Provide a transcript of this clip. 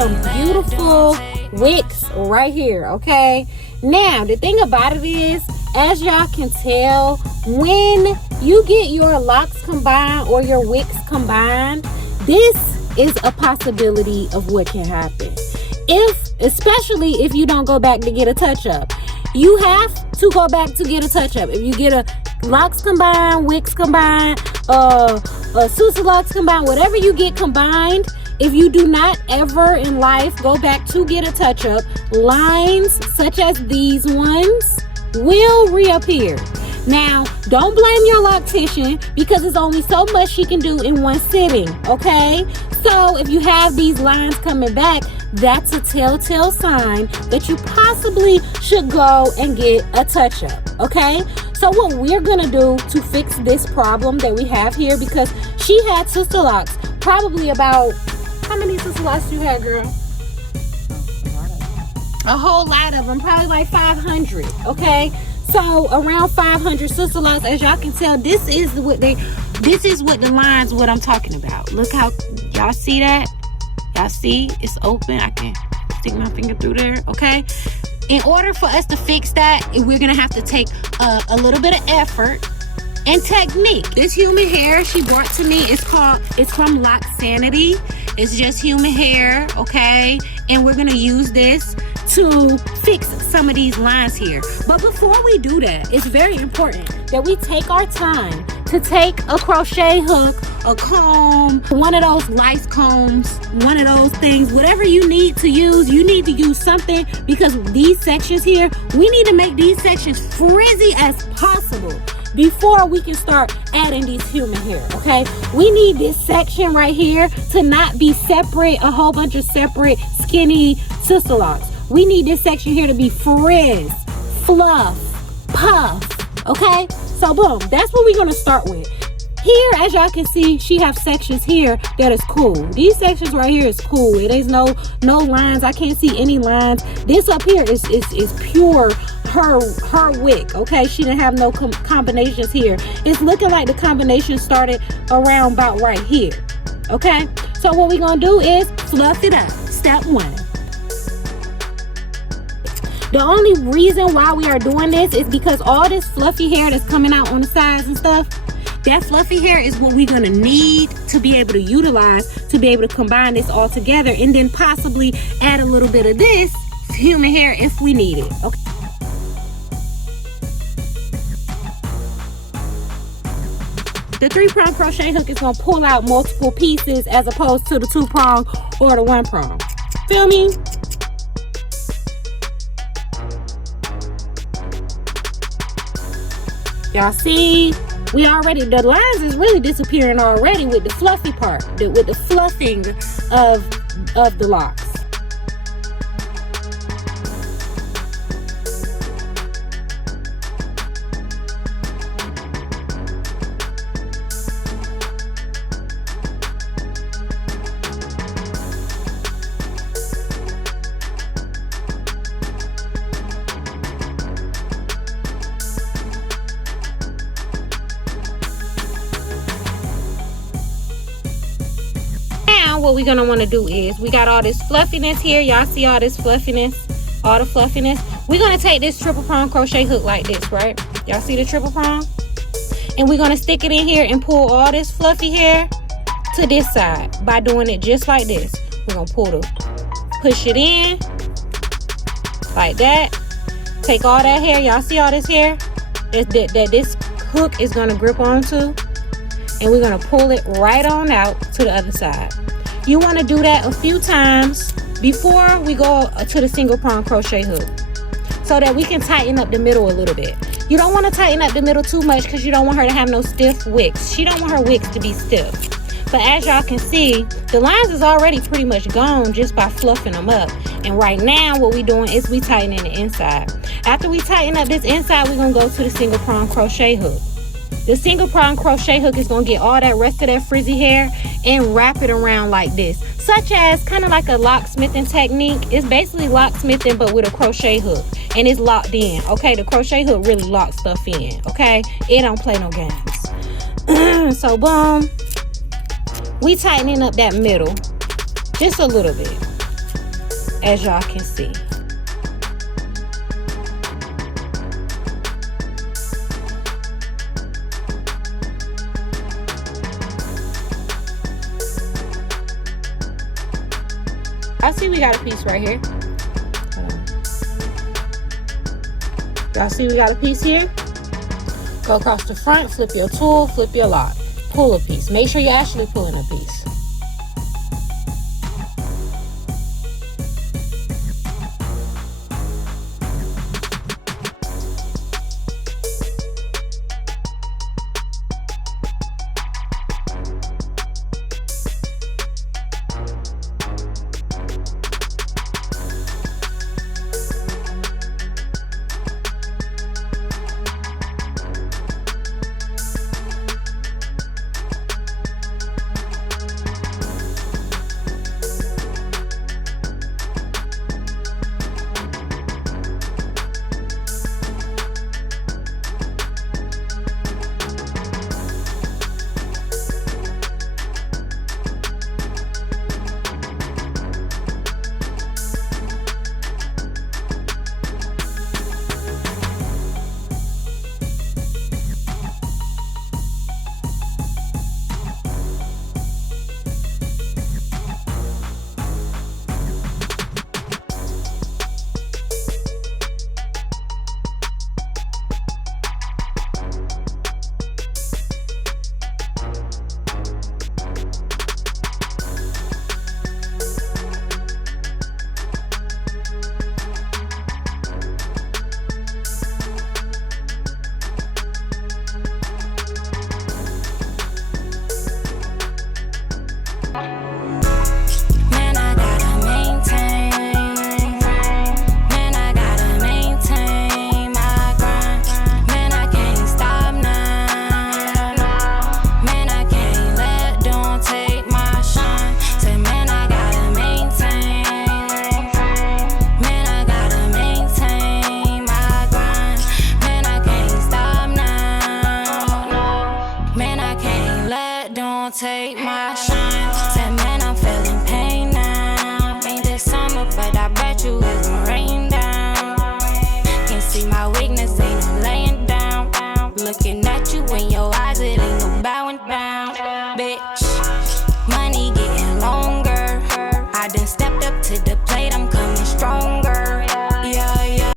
some beautiful wicks right here, okay? Now, the thing about it is, as y'all can tell, when you get your locks combined or your wicks combined, this is a possibility of what can happen. Especially if you don't go back to get a touch-up. You have to go back to get a touch-up. If you get a locks combined, wicks combined, Sousa locks combined, whatever you get combined, if you do not ever in life go back to get a touch-up, lines such as these ones will reappear. Now, don't blame your loctician because there's only so much she can do in one sitting, okay? So if you have these lines coming back, that's a telltale sign that you possibly should go and get a touch-up, okay? So what we're gonna do to fix this problem that we have here, because she had sister locks, probably about, how many sister locks you had, girl? A whole lot of them, probably like 500, okay? So around 500 sister locks, as y'all can tell, this is what the lines, what I'm talking about. Look how, y'all see that? Y'all see it's open. I can stick my finger through there, okay? In order for us to fix that, we're gonna have to take a little bit of effort and technique. This human hair she brought to me is from Locs.I. It's just human hair, okay? And we're gonna use this to fix some of these lines here. But before we do that, it's very important that we take our time to take a crochet hook, a comb, one of those lice combs, one of those things, whatever you need to use, you need to use something, because these sections here, we need to make these sections frizzy as possible before we can start adding these human hair, okay? We need this section right here to not be separate, a whole bunch of separate skinny sister locks. We need this section here to be frizz, fluff, puff, okay? So boom, that's what we're gonna start with. Here, as y'all can see, she have sections here that is cool. These sections right here is cool. It is no lines. I can't see any lines. This up here is pure her wick, okay? She didn't have no combinations here. It's looking like the combination started around about right here, okay? So what we're gonna do is fluff it up. Step one. The only reason why we are doing this is because all this fluffy hair that's coming out on the sides and stuff, that fluffy hair is what we're gonna need to be able to utilize to be able to combine this all together, and then possibly add a little bit of this human hair if we need it, okay? The 3-prong crochet hook is gonna pull out multiple pieces as opposed to the 2-prong or the 1-prong. Feel me? Y'all see, the lines is really disappearing already with the fluffy part, with the fluffing of the locks. What we're gonna want to do is, we got all this fluffiness here. Y'all see all this fluffiness, all the fluffiness. We're gonna take this 3-prong crochet hook like this, right? Y'all see the 3-prong? And we're gonna stick it in here and pull all this fluffy hair to this side by doing it just like this. We're gonna push it in like that. Take all that hair. Y'all see all this hair that this hook is gonna grip onto, and we're gonna pull it right on out to the other side. You want to do that a few times before we go to the 1-prong crochet hook, so that we can tighten up the middle a little bit. You don't want to tighten up the middle too much because you don't want her to have no stiff wicks. She don't want her wicks to be stiff. But as y'all can see, the lines is already pretty much gone just by fluffing them up. And right now what we doing is we tightening the inside. After we tighten up this inside, we're going to go to the 1-prong crochet hook. The 1-prong crochet hook is going to get all that rest of that frizzy hair and wrap it around like this, such as kind of like a locksmithing technique. It's basically locksmithing but with a crochet hook, and it's locked in, okay? The crochet hook really locks stuff in, okay? It don't play no games. So boom, we tightening up that middle just a little bit. as y'all can see. I see we got a piece right here. Y'all see we got a piece here? Go across the front, flip your tool, flip your lock. Pull a piece. Make sure you're actually pulling a piece.